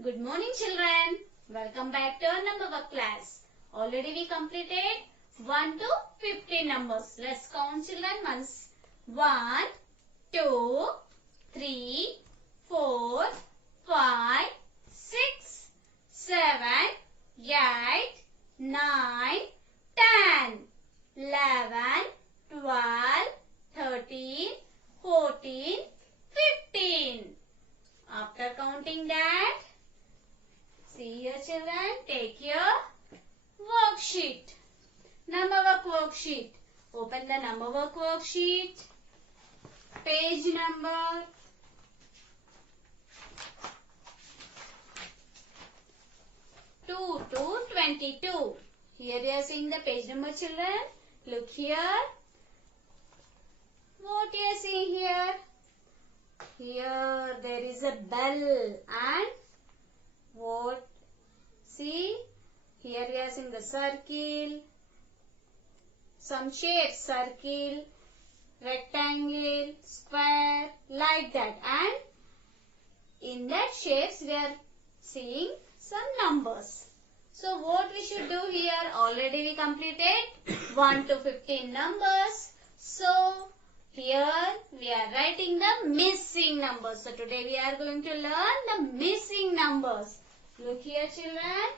Good morning, children. Welcome back to our number work class. Already we completed 1 to 15 numbers. Let's count, children, once. 1, 2, 3, 4, 5, 6, 7, 8, 9, 10, 11, 12, 13, 14, 15. After counting that, see here, children, take your worksheet. Number work worksheet. Open the number work worksheet. Page number 2 to 22. Here you are seeing the page number, children. Look here. What you are seeing here? Here there is a bell and what? See, here we are seeing the circle, some shapes, circle, rectangle, square, like that, and in that shapes we are seeing some numbers. So what we should do here? Already we completed 1 to 15 numbers. So here we are writing the missing numbers. So today we are going to learn the missing numbers. Look here, children.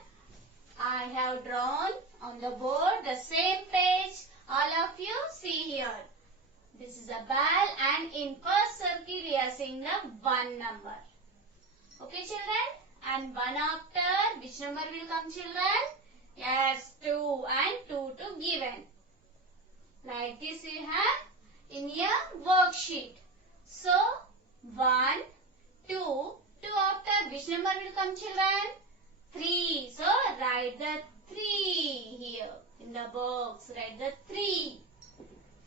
I have drawn on the board the same page. All of you see here. This is a bell and in first circle we are seeing the 1 number. Okay, children? And 1 after, which number will come, children? Yes, 2 and 2 to given. Like this we have in your worksheet. So, 1, 2, 2 after, which number will come, children? 3. So, write the 3 here in the box. Write the 3.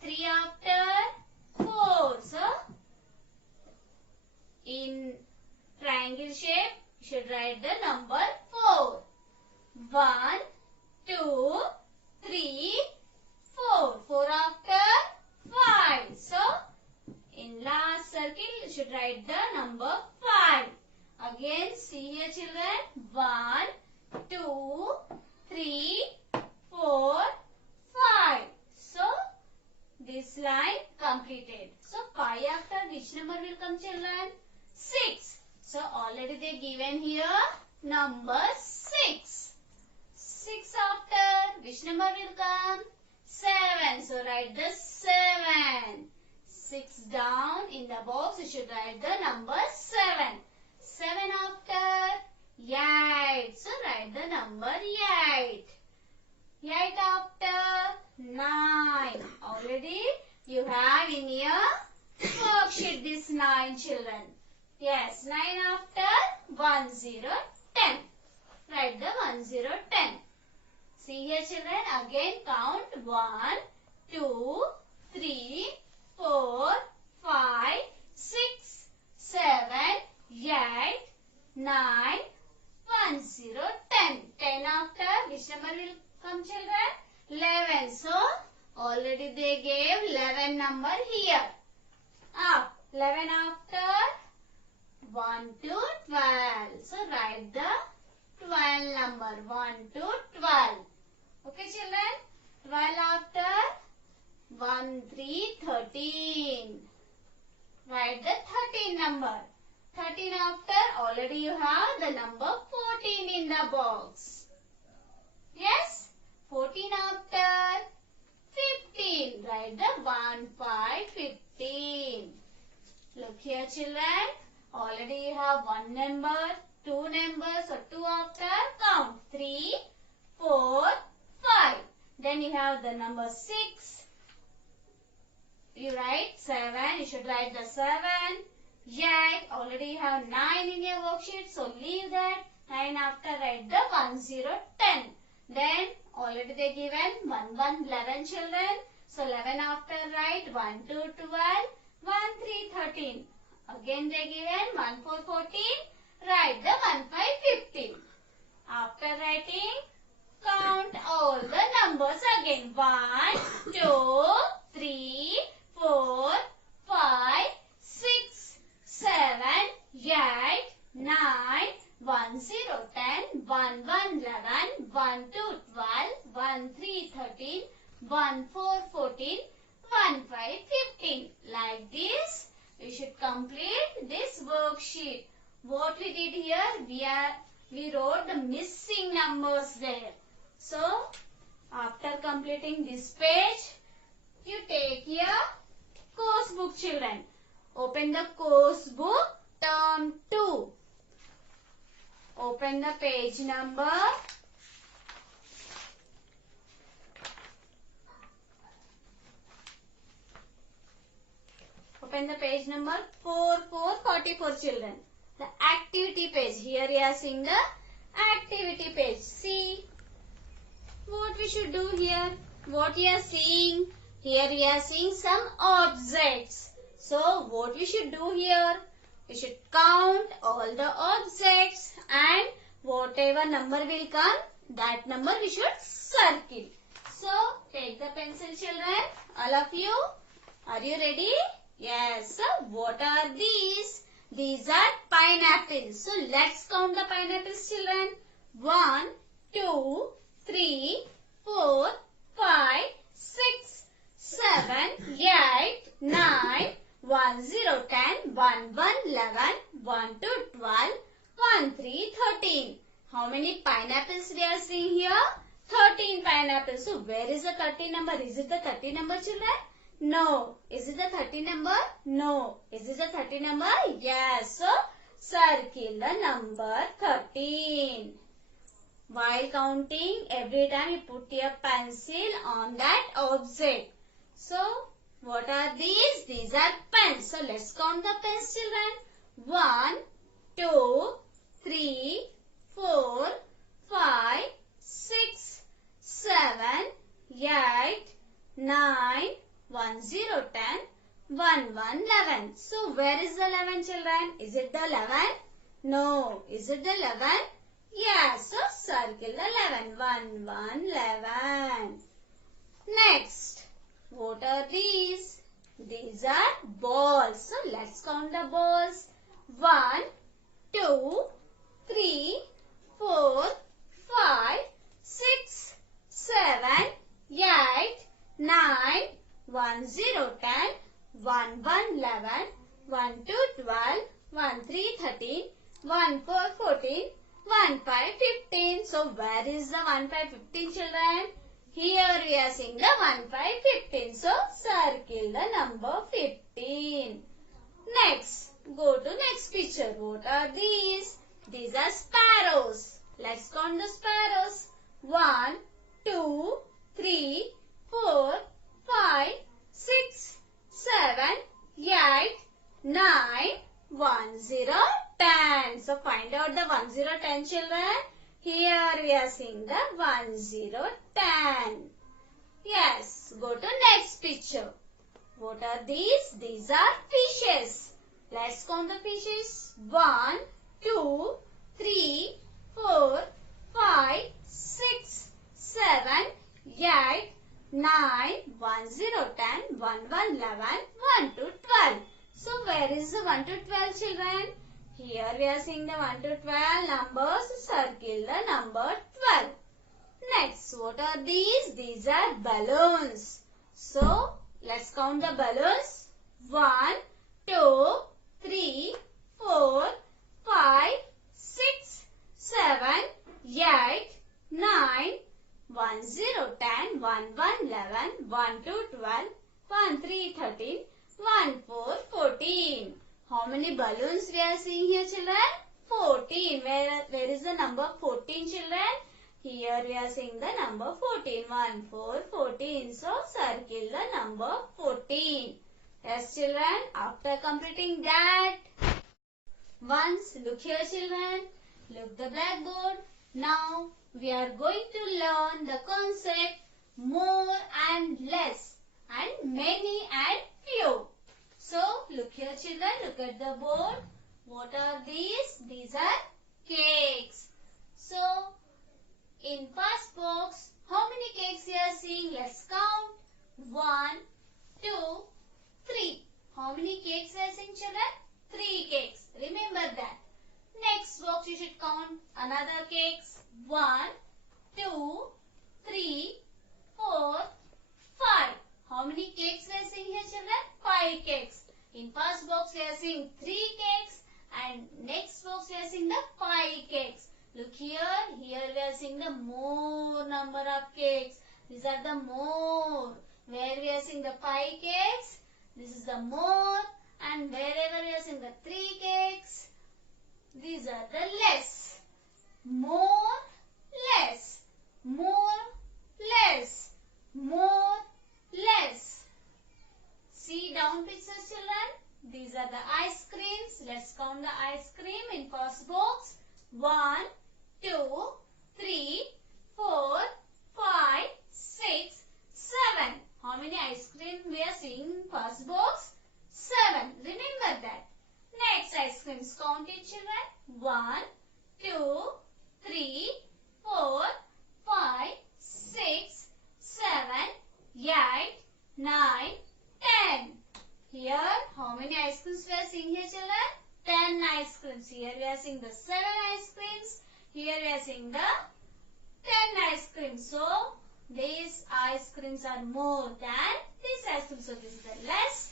3 after, 4. So, in triangle shape, you should write the number 4. 1, 2, 3, 4. 4 after, 5. So, in last circle, you should write the number 5. Again, see here, children. 1, 2, 3, 4, 5. So, this line completed. So, 5 after which number will come, children? 6. So, already they given here number 6. 6 after which number will come? 7. So, write the 7. 6 down in the box, you should write the number 7. 7 after 8. So, write the number 8. 8 after 9. Already you have in your worksheet this 9, children. Yes, 9 after 1, 0, 10. Write the 1, 0, 10. See here, children, again count 1, 2, 3, 4, 5, 6, 7, 8, 9, 1, 0, 10. 10 after which number will come, children? 11. So, already they gave 11 number here. 11 after 1 to 12. So, write the 12 number. 1 to 12. Okay, children? 12 after 1, 3, 13. Write the 13 number. 13 after, already you have the number 14 in the box. Yes? 14 after 15. Write the 1, 5, 15. Look here, children. Already you have 1 number, 2 numbers. So 2 after, count 3, 4, 5. Then you have the number 6. You write 7. You should write the 7. 8. Already you have 9 in your worksheet. So leave that. 9 after, write the 1, 0, 10. Then already they given 1, 1, 11 children. So 11 after, write 1, 2, 12. 1, 3, 13. Again they given 1, 4, 14. Write the 1, 5, 15. After writing, count all the numbers again. 1, 2, 3, 4, 5, 6, 7, 8, 9, 1 0 10, 1 1 11, 1 2 12, 1 3 13, 1 4 14, 1 5 15. Like this, we should complete this worksheet. What we did here, we wrote the missing numbers there. So, after completing this page, you take your course book, children. Open the course book, term 2. Open the page number. Open the page number 4444, children. The activity page. Here you are seeing the activity page. See what we should do here. What you are seeing? Here we are seeing some objects. So what we should do here? We should count all the objects and whatever number will come, that number we should circle. So take the pencil, children. All of you. Are you ready? Yes. So what are these? These are pineapples. So let's count the pineapples, children. 1, 2, 3, 4, 5, 6, 7, 8, 9, 1 0 10, 1 1 11, 1 2 12, 1 3 13. How many pineapples we are seeing here? 13 pineapples. So where is the 30 number? Is it the 30 number, children? No. Is it the 30 number? No. Is it the 30 number? Yes. So circle the number 13. While counting, every time you put your pencil on that object. So what are these? These are pens. So let's count the pens, children. 1, 2, 3, 4, 5, 6, 7, 8, 9, 1 0 10, 1 1 11. So where is the 11, children? Is it the 11? No. Is it the 11? Yes. So circle the 11. 1 1 11. Next. What are these? These are balls. So let's count the balls. 1, 2, 3, 4, 5, 6, 7, 8, 9, 1 0 10, 1 1 11, 1 2 12, 1 3 13, 1 4 14, 1 5 15. So where is the 1 5 15, children? Here we are seeing the 1 5 15. So circle the number 15. Next, go to next picture. What are these? These are sparrows. Let's count the sparrows. 1, 2, 3, 4, 5, 6, 7, 8, 9, 1 0 10. So find out the 1 0 10, children. Here we are seeing the 1 0 10. Yes, go to next picture. What are these? These are fishes. Let's count the fishes. 1, 2, 3, 4, 5, 6, 7, 8, 9, 1 0 10, 1 1 11, 1 2 12. So where is the 1 to 12, children? Here we are seeing the 1 to 12 numbers. Circle the number 12. Next, what are these? These are balloons. So let's count the balloons. 1, 2, 3, 4, 5, 6, 7, 8, 9, 1 0 10, 1 1 11, 1 2 12, 1 3 13, 1 4 14. How many balloons we are seeing here, children? 14. Where is the number 14, children? Here we are seeing the number 14. 1 4 14. So circle the number 14. Yes, children. After completing that, once look here, children. Look the blackboard. Now we are going to learn the concept more and less and many and few. So look here, children. Look at the board. What are these? These are cakes. So in first box, how many cakes you are seeing? Let's count. 1, 2, 3. How many cakes we are seeing, children? 3 cakes. Remember that. Next box you should count another cakes. 1, 2, 3, 4, 5. How many cakes we are seeing here, children? 5 cakes. In first box we are seeing 3 cakes and next box we are seeing the 5 cakes. Look here, here we are seeing the more number of cakes. These are the more. Where we are seeing the 5 cakes, this is the more, and wherever we are seeing the 3 cakes, these are the less. More, less. More, less. More, less. See down pictures, children. These are the ice creams. Let's count the ice cream in first box. 1, 2, 3, 4, 5, 6, 7. How many ice cream we are seeing in first box? 7. Remember that. Next ice creams. Count it, children. 1, 2, 3, 4, 5, 6, 7, 8, 9, 10. Here, how many ice creams we are seeing here, children? 10 ice creams. Here we are seeing the 7 ice creams. Here we are seeing the 10 ice creams. So, these ice creams are more than these ice creams. So, this is the less.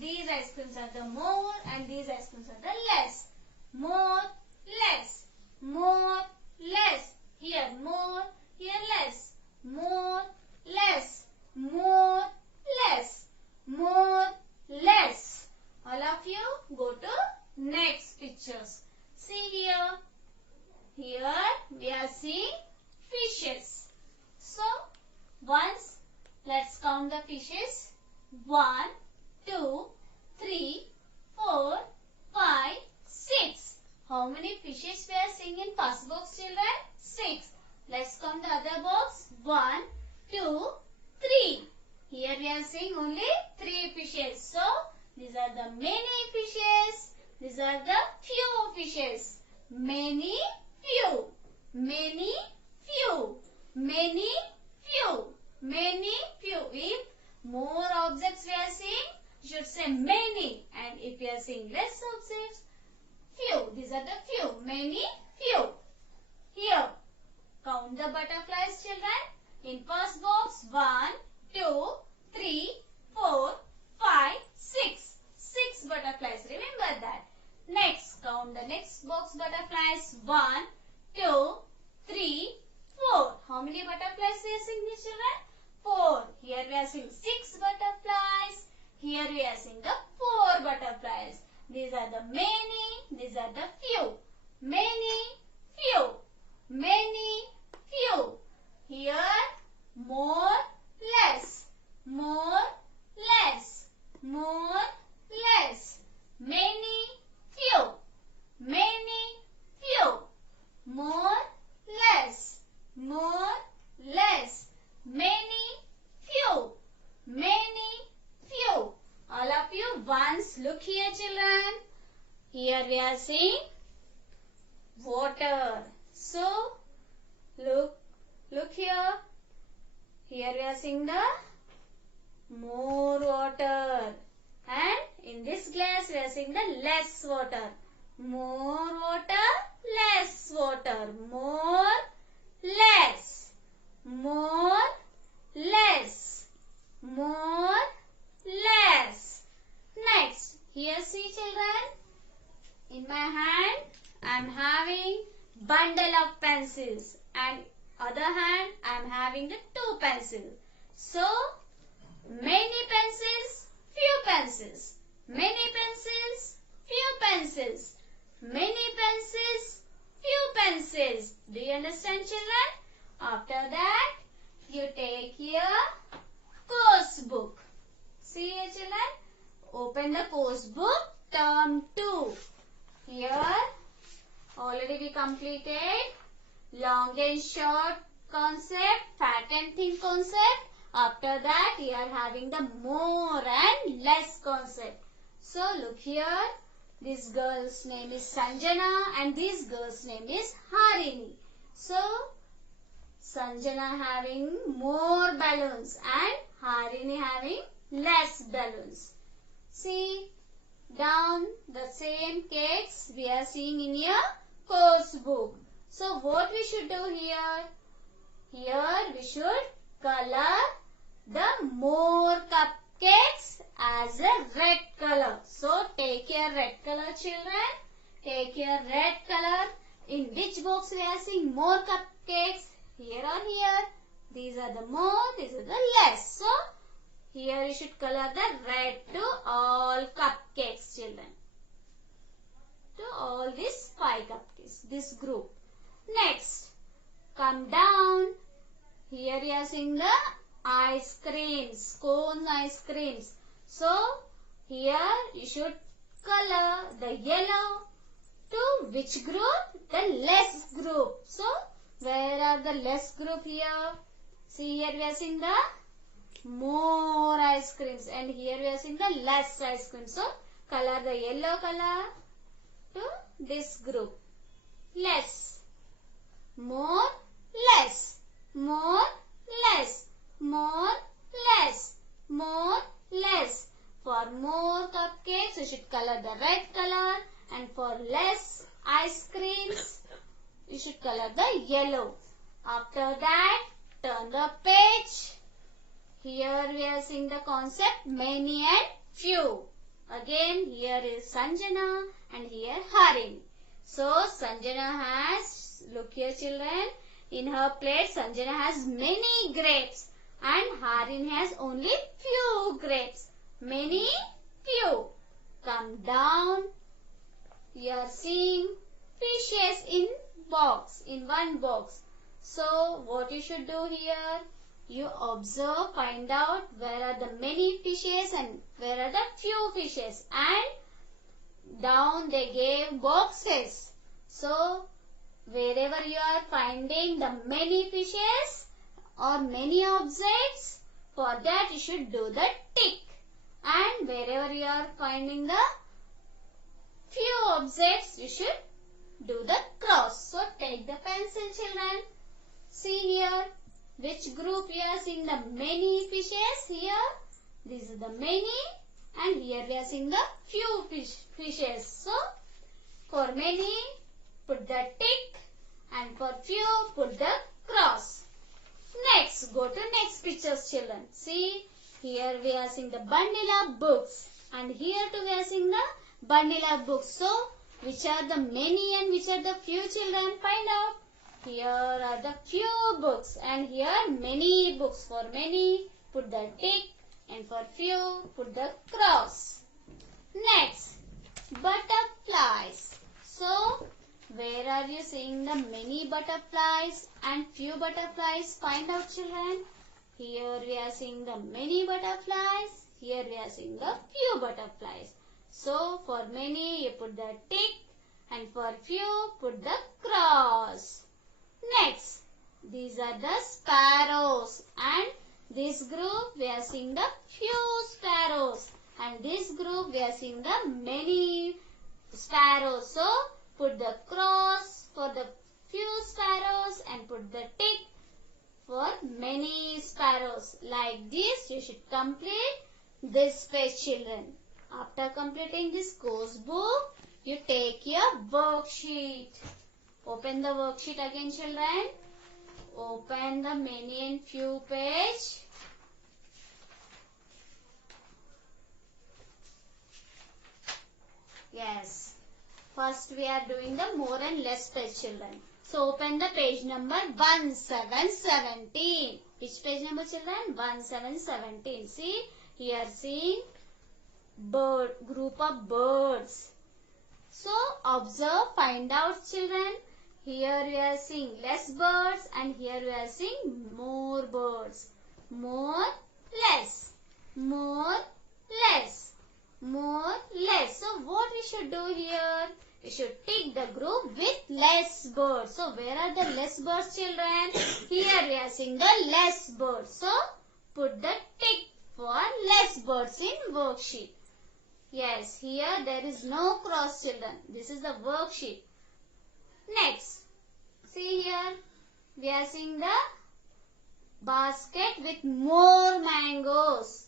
These ice creams are the more and these ice creams are the less. More, less. More, less. Here more, here less. More, less. More, less. More, less. All of you go to next pictures. See here. Here we are seeing fishes. So once let's count the fishes. 1, 2, 3, 4, 5, 6. How many fishes we are seeing in first box, children? 6. Let's count the other box. 1, 2, 3. Here we are seeing only 3 fishes. So these are the many fishes. These are the few fishes. Many, few. Many, few. Many, few. Many, few. If more objects we are seeing, you should say many. And if we are seeing less objects, few. These are the few. Many, few. Here, count the butterflies, children. In first box, 1, 2, 3, 4, 5, 6. 6 butterflies. Remember that. Next, count the next box butterflies. 1, 2, 3, 4. How many butterflies we are seeing here, children? 4. Here we are seeing 6 butterflies. Here we are seeing the 4 butterflies. These are the many. These are the few. Many, few. Many, few. Here, more, less. More, less. More, less. Many, few. Many, few. More, less. More, less. Many, few. Many, few. All of you once look here, children. Here we are seeing water. So, look here. Here we are seeing the more water. And in this glass we are seeing the less water. More water, less water. More, less. More, less. More, less. Next, here see, children. In my hand, I am having bundle of pencils, and other hand, I am having the 2 pencils. So, many pencils, few pencils. Many pencils, few pencils. Many pencils, few pencils. Do you understand, children? After that, you take your course book. See here, children. Open the course book, term 2. Here, already we completed long and short concept, fat and thin concept. After that, you are having the more and less concept. So, look here. This girl's name is Sanjana and this girl's name is Harini. So, Sanjana having more balloons and Harini having less balloons. See, down the same cakes we are seeing in your course book. So what we should do here? Here we should color the more cupcakes as a red color. So take your red color, children. Take your red color. In which box we are seeing more cupcakes? Here or here? These are the more, these are the less. So here you should color the red to all cupcakes, children. To all these 5 cupcakes, this group. Next, come down. Here you are seeing the ice creams, cone ice creams. So here you should color the yellow to which group? The less group. So where are the less group here? See, here we are seeing the more ice creams, and here we are seeing the less ice cream. So color the yellow color to this group. Less, more, less, more, less, more, less, more, less. For more cupcakes you should color the red color, and for less ice creams you should color the yellow. After that, turn the page. Here we are seeing the concept many and few. Again, here is Sanjana and here Harini. So Sanjana has, look here children, in her plate Sanjana has many grapes and Harini has only few grapes. Many, few. Come down. You are seeing fishes in box, in one box. So what you should do here? You observe, find out where are the many fishes and where are the few fishes, and down they gave boxes. So wherever you are finding the many fishes or many objects, for that you should do the tick, and wherever you are finding the few objects you should do the cross. So take the pencil, children. See here. Which group we are seeing the many fishes here? These are the many, and here we are seeing the few fishes. So for many put the tick, and for few put the cross. Next, go to next pictures, children. See, here we are seeing the bundle of books, and here too we are seeing the bundle of books. So which are the many and which are the few, children? Find out. Here are the few books and here many books. For many put the tick, and for few put the cross. Next, butterflies. So where are you seeing the many butterflies and few butterflies? Find out, children. Here we are seeing the many butterflies. Here we are seeing the few butterflies. So for many you put the tick, and for few put the cross. Next, these are the sparrows, and this group we are seeing the few sparrows, and this group we are seeing the many sparrows. So put the cross for the few sparrows and put the tick for many sparrows. Like this you should complete this page, children. After completing this course book, you take your worksheet. Open the worksheet again, children. Open the many and few page. Yes. First we are doing the more and less page, children. So open the page number 1717. Which page number, children? 1717. See, here seeing bird, group of birds. So observe, find out, children. Here we are seeing less birds and here we are seeing more birds. More, less. More, less. More, less. So what we should do here? We should tick the group with less birds. So where are the less birds, children? Here we are seeing the less birds. So put the tick for less birds in worksheet. Yes, here there is no cross, children. This is the worksheet. Next, see here, we are seeing the basket with more mangoes.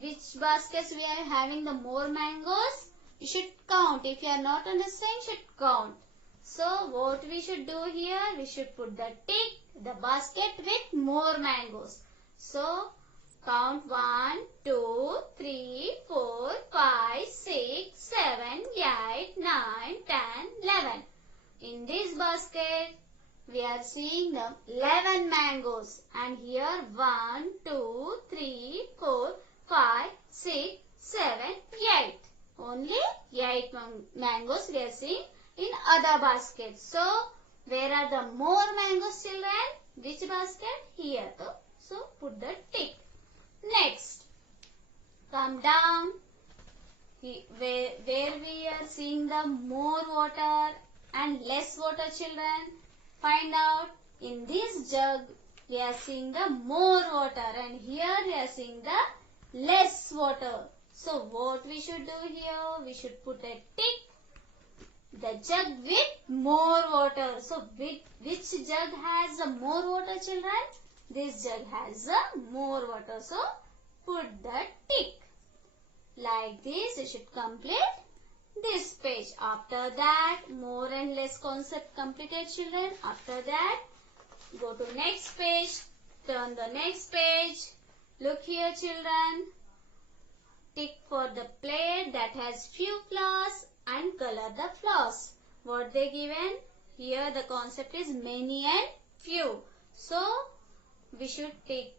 which baskets we are having the more mangoes, you should count. If you are not understanding, you should count. So what we should do here, we should put the tick, the basket with more mangoes. So count 1, 2, 3, 4, 5, 6, 7, 8, 9, 10, 11. In this basket, we are seeing the 11 mangoes. And here 1, 2, 3, 4, 5, 6, 7, 8. Only 8 mangoes we are seeing in other baskets. So, where are the more mangoes, children? Which basket? Here. So, put the tick. Next, come down. Where we are seeing the more water and less water, children. Find out. In this jug, we are seeing the more water, and here we are seeing the less water. So what we should do here? We should put a tick. The jug with more water. So which jug has the more water, children? This jug has more water. So put the tick. Like this, you should complete this page. After that, more and less concept completed, children. After that, go to next page. Turn the next page. Look here, children. Tick for the plate that has few flowers and color the flowers. What they given? Here the concept is many and few. So, we should tick.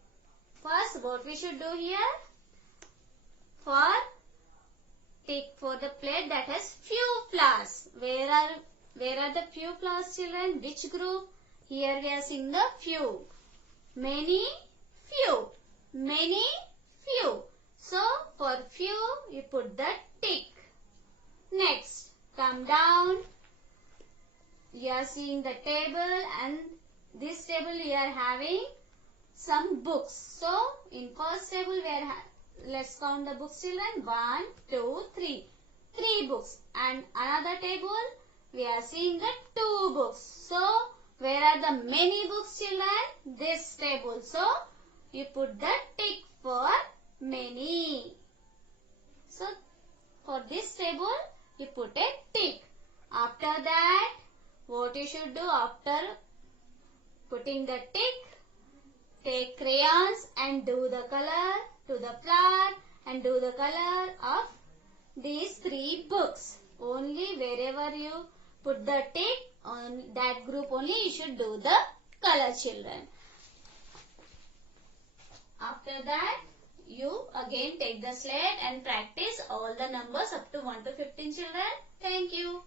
First, what we should do here? For tick for the plate that has few flowers. Where are the few flowers, children? Which group? Here we are seeing the few. Many, few. Many, few. So for few you put the tick. Next, come down. You are seeing the table, and this table we are having some books. So in first table we are let's count the books, children. 1, 2, 3. 3 books. And another table, we are seeing the 2 books. So, where are the many books, children? This table. So, you put the tick for many. So, for this table, you put a tick. After that, what you should do after putting the tick? Take crayons and do the color to the flower and do the color of these 3 books. Only wherever you put the tick, on that group only you should do the color, children. After that, you again take the slate and practice all the numbers up to 1 to 15, children. Thank you.